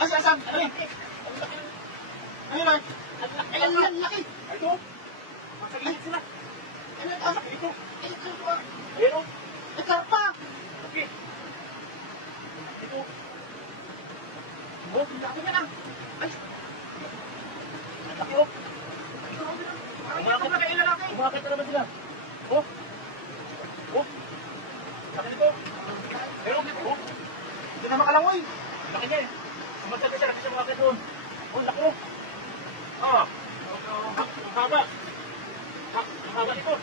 Asan? Ano yun? Ayun lang. Ay, ang laki. Ito. Masagilid sila. Ayun, ang laki. Ito. Ay, karpa. Ayun o. Ay, karpa. Okay. Ito. Oh, ang laki yan ah. Ay, Ang laki o. Umakit na lalaki. Umakit na naman sila. Oh. Oh. Laki nito. Ayun o. Oh. Hindi na makalangoy. Laki niya eh. Sumasabi siya kasi siya umakit doon. Oh, laki o. Ah. Ang haba. Ang haba nito.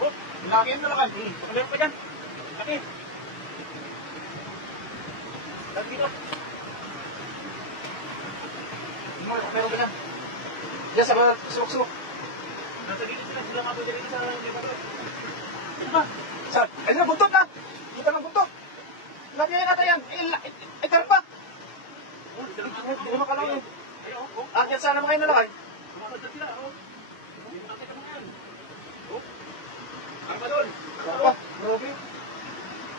Oh. Laki yan na laki. Meron pa dyan. Laki. Laki dito. Meron ka dyan. Diyan sa mga sulok-sulok. Nasa gilid sila. Sila kapag dito sa libato. Ano ba? Saan? Ay, na, buntot na. Kita ng buntot. Laki yan ata yan. Ay, karpa. Oh, Hindi na makalangoy. ayun. Oh. Akyat sana mga inalakay. Sumasad na sila. Oh. Hindi makakita ka mga yan. Oh. Ang balon. Karpa. Grabe.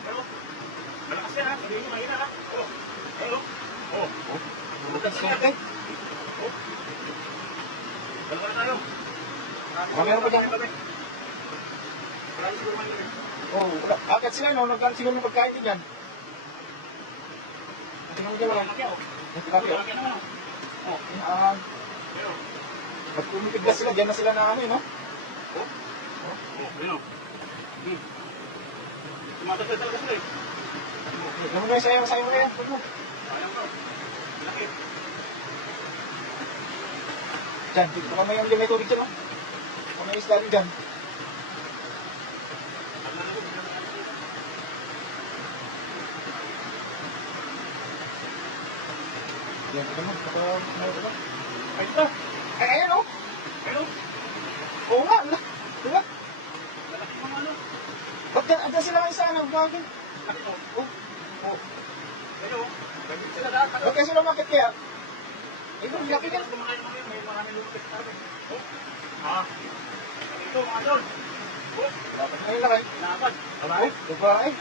Pero, malakas yan ha. Hindi nyo mahina ha. Oh. Ayun. Oh. Oh. Bukas swerte. Oh. Dalawa na tayo. Meron pa dyan. Marami siguro mahina. Oh, akyat sila no. Nagkaan siguro ng pagkain din yan. Tingnan mo dyan lang. Laki oh. Laki oh. Laki naman oh. Oh. Ayun. Pag pumipiglas sila, dyan na sila na ano eh, no? Oh. Oh. Ayun oh. Sumasad talaga sila eh. Alam mo guys, sayang mo yan. Huwag mo. Sayang to. Laki. Dyan, baka may may tubig dyan, no? Baka may isda rin dyan. Yan, ito mo. Baka may ito. Ay, ito. Ay, ayan, oh! Ayun. Oo nga, ala. Diba? Lalaki mga ano. Ba't dyan sila kayo sa ano? Bakit? Laki to. Oh, oh. Ayun. Lagi sila lahat. Ba't kayo sila umakit kaya? Ayun, laki yan. Lumaki naman yun. May maraming lumapit sa amin. Oh. Ah. Ito mga tol. Oh. Dapat na yung lakay. Lakad. Oh, diba eh?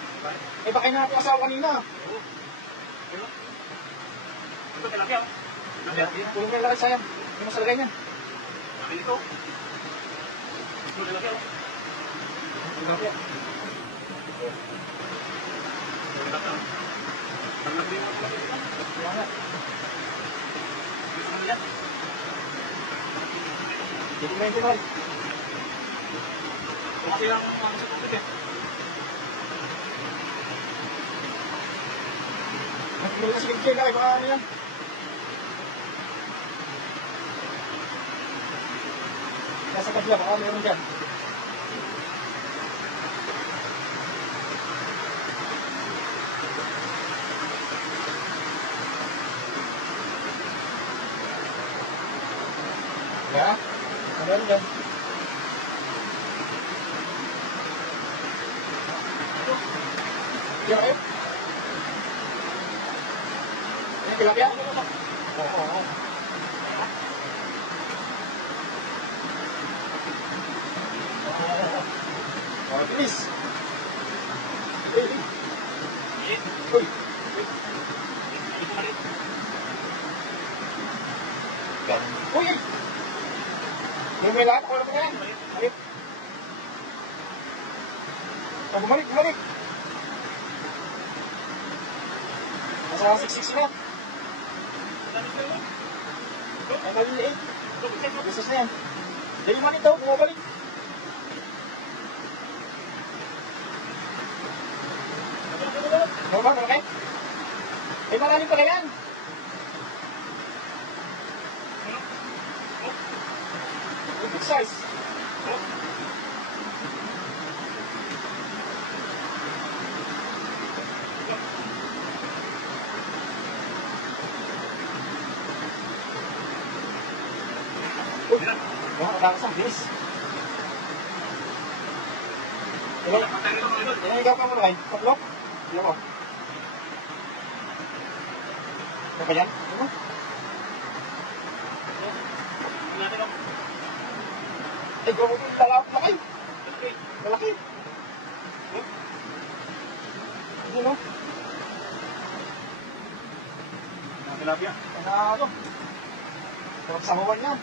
Eh, baka na ako asawa kanina. Oh. Ayun. Ito talaki ah. Tulong mo yung lakay, sayang. Hindi mo sa lagay niyan. Laki nito. Ito talaki ah. Laki yan. Talaki ah. Talaki yung mga talaki. Kaya nga. Gusto mo yan? Hindi mo yung tinol. Okay ang mga sa tubig eh. Nagpulong na si Bigay, lakay. Baka ano yan? Nasa kabila, baka meron dyan. Ya, meron dyan. Yan kayo? Yan, tilapia? Oo. Oh, bilis. Uy. Uy! May lahat ako na yan. Balik. Bumalik. Nasa 6-6 na. Ang maliliit. Gusto na yan. Dali manit daw, bumabalik. Ano ba, malaki? Eh, malalim pala yan. Big size. Uy, mga katakas ang bilis. Ilang ikaw ka mo na kayo? Tatlo? Ilang ko? Ano ba yan? Ano ba? Ay, gawa ko yung lalapot na kayo. Malaki. Ano no? tilapia. Panalo. Sarap sabawan yan.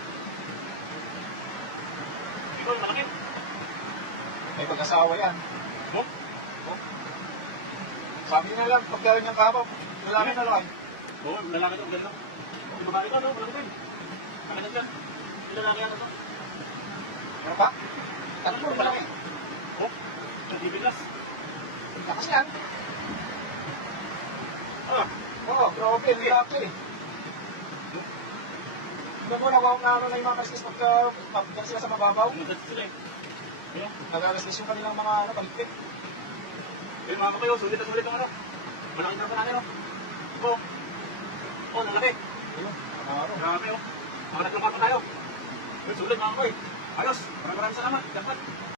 Ito, malaki. May pag-asawa yan. Oh, Sabi nila lang, pag gawin niyang kahabaw, lalaki na lang. oo, lalaki ito, ganito. Yung babae ito, no? Malaki din. Malaki yan. Yung lalaki yan, ito. Ano pa? Ano po, malaki. Oh, nagbibigas. Lakas yan. Ah, Oo, grabe, lalaki. Hindi mo nawawag na ano na yung mga kaslis pag sila sa mababaw. umusad sila eh. Ayun. Nagagaslis yung kanilang mga ano, palikpik. Ayun, mga kapayo, sulit na sulit ang ano. Malaki na pa natin, no? Oh, oh, lalaki. Ayun, panalo. Grabe, oh. Mga tatlong karton tayo. Ayun, sulit mga kapayo. Ayos, maraming salamat. Dapat.